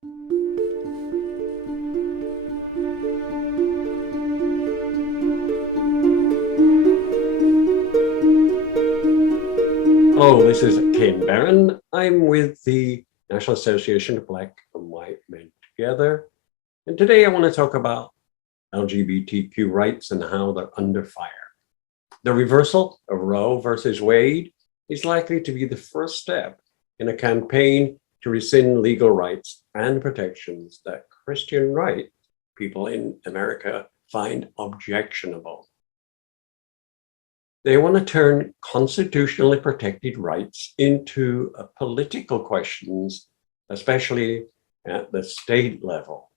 Hello, this is Ken Barron. I'm with the National Association of Black and White Men Together. And today I want to talk about LGBTQ rights and how they're under fire. The reversal of Roe versus Wade is likely to be the first step in a campaign to rescind legal rights and protections that Christian right people in America find objectionable. They want to turn constitutionally protected rights into political questions, especially at the state level.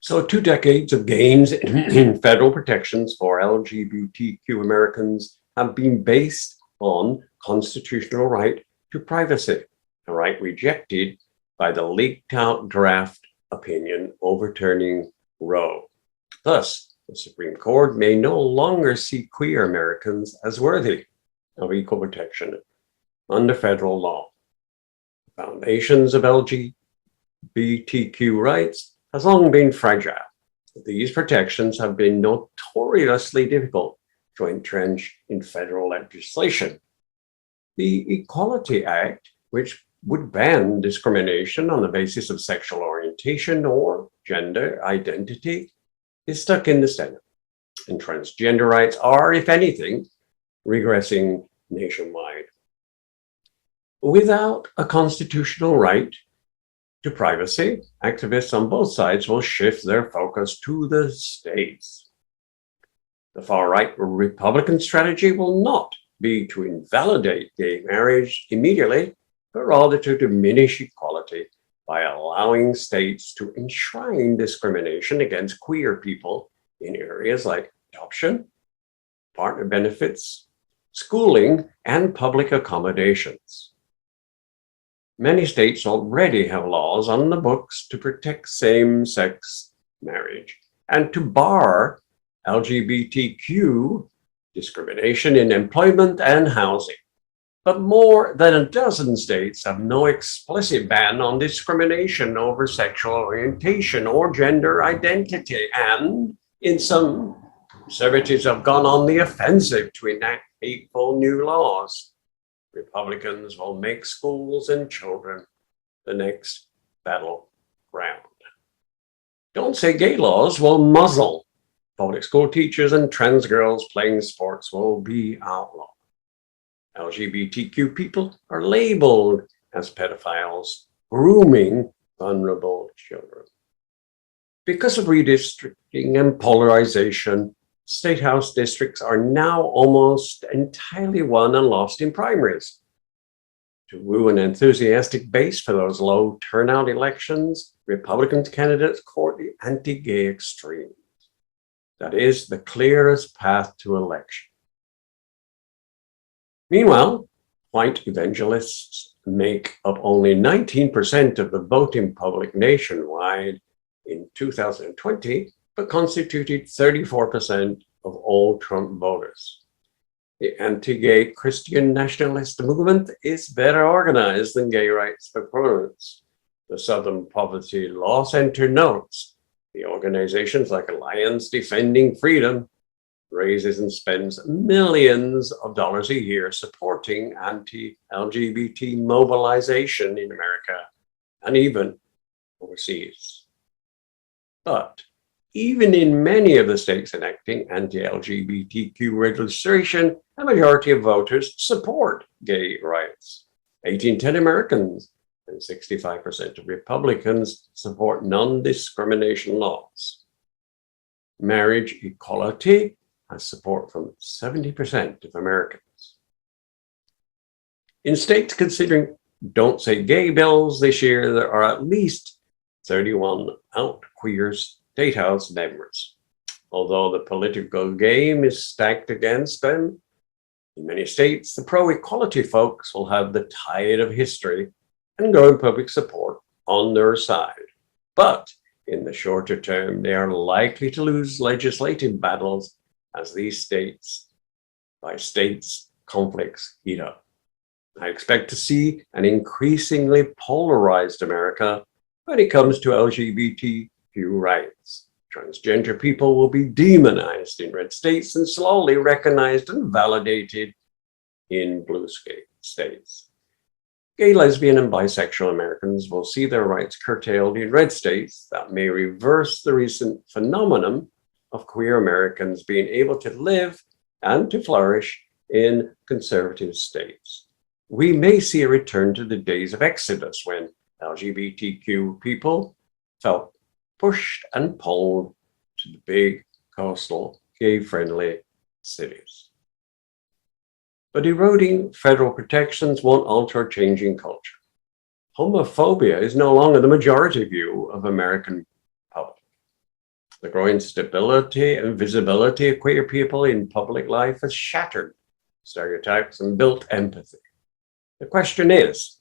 So 2 decades of gains in federal protections for LGBTQ Americans have been based on constitutional right to privacy, a right rejected by the leaked out draft opinion overturning Roe. Thus, the Supreme Court may no longer see queer Americans as worthy of equal protection under federal law. The foundations of LGBTQ rights has long been fragile. These protections have been notoriously difficult to entrench in federal legislation. The Equality Act, which would ban discrimination on the basis of sexual orientation or gender identity, is stuck in the Senate, and transgender rights are, if anything, regressing nationwide. Without a constitutional right to privacy, activists on both sides will shift their focus to the states. The far-right Republican strategy will not be to invalidate gay marriage immediately, but rather to diminish equality by allowing states to enshrine discrimination against queer people in areas like adoption, partner benefits, schooling, and public accommodations. Many states already have laws on the books to protect same-sex marriage and to bar LGBTQ discrimination in employment and housing. But more than a dozen states have no explicit ban on discrimination over sexual orientation or gender identity. And in some, conservatives have gone on the offensive to enact hateful new laws. Republicans will make schools and children the next battleground. Don't Say Gay laws will muzzle public school teachers, and trans girls playing sports will be outlawed. LGBTQ people are labeled as pedophiles, grooming vulnerable children. Because of redistricting and polarization, state house districts are now almost entirely won and lost in primaries. To woo an enthusiastic base for those low turnout elections, Republican candidates court the anti-gay extremes. That is the clearest path to election. Meanwhile, white evangelists make up only 19% of the voting public nationwide in 2020, but constituted 34% of all Trump voters. The anti-gay Christian nationalist movement is better organized than gay rights proponents. The Southern Poverty Law Center notes the organizations like Alliance Defending Freedom raises and spends millions of dollars a year supporting anti-LGBT mobilization in America and even overseas. But even in many of the states enacting anti-LGBTQ legislation, a majority of voters support gay rights. 18-10 Americans and 65% of Republicans support non-discrimination laws. Marriage equality has support from 70% of Americans. In states considering Don't Say Gay bills this year, there are at least 31 out queer state house members. Although the political game is stacked against them, in many states, the pro-equality folks will have the tide of history and growing public support on their side. But in the shorter term, they are likely to lose legislative battles as these states by states conflicts heat up. I expect to see an increasingly polarized America when it comes to LGBTQ rights. Transgender people will be demonized in red states and slowly recognized and validated in blue states. Gay, lesbian, and bisexual Americans will see their rights curtailed in red states that may reverse the recent phenomenon of queer Americans being able to live and to flourish in conservative states. We may see a return to the days of Exodus when LGBTQ people felt pushed and pulled to the big, coastal, gay-friendly cities. But eroding federal protections won't alter changing culture. Homophobia is no longer the majority view of American public. The growing stability and visibility of queer people in public life has shattered stereotypes and built empathy. The question is,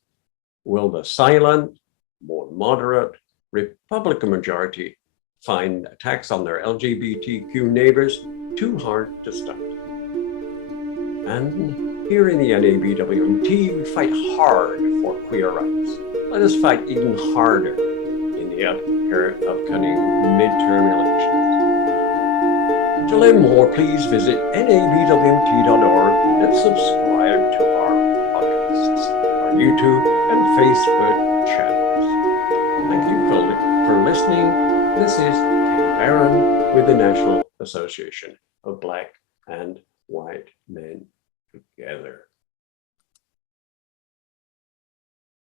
will the silent, more moderate Republican majority find attacks on their LGBTQ neighbors too hard to stop? And here in the NABWMT, we fight hard for queer rights. Let us fight even harder in the upcoming midterm elections. To learn more, please visit nabwmt.org and subscribe to our podcasts, our YouTube and Facebook channels. Thank you for listening. This is Ken Barron with the National Association of Black and White Men Together.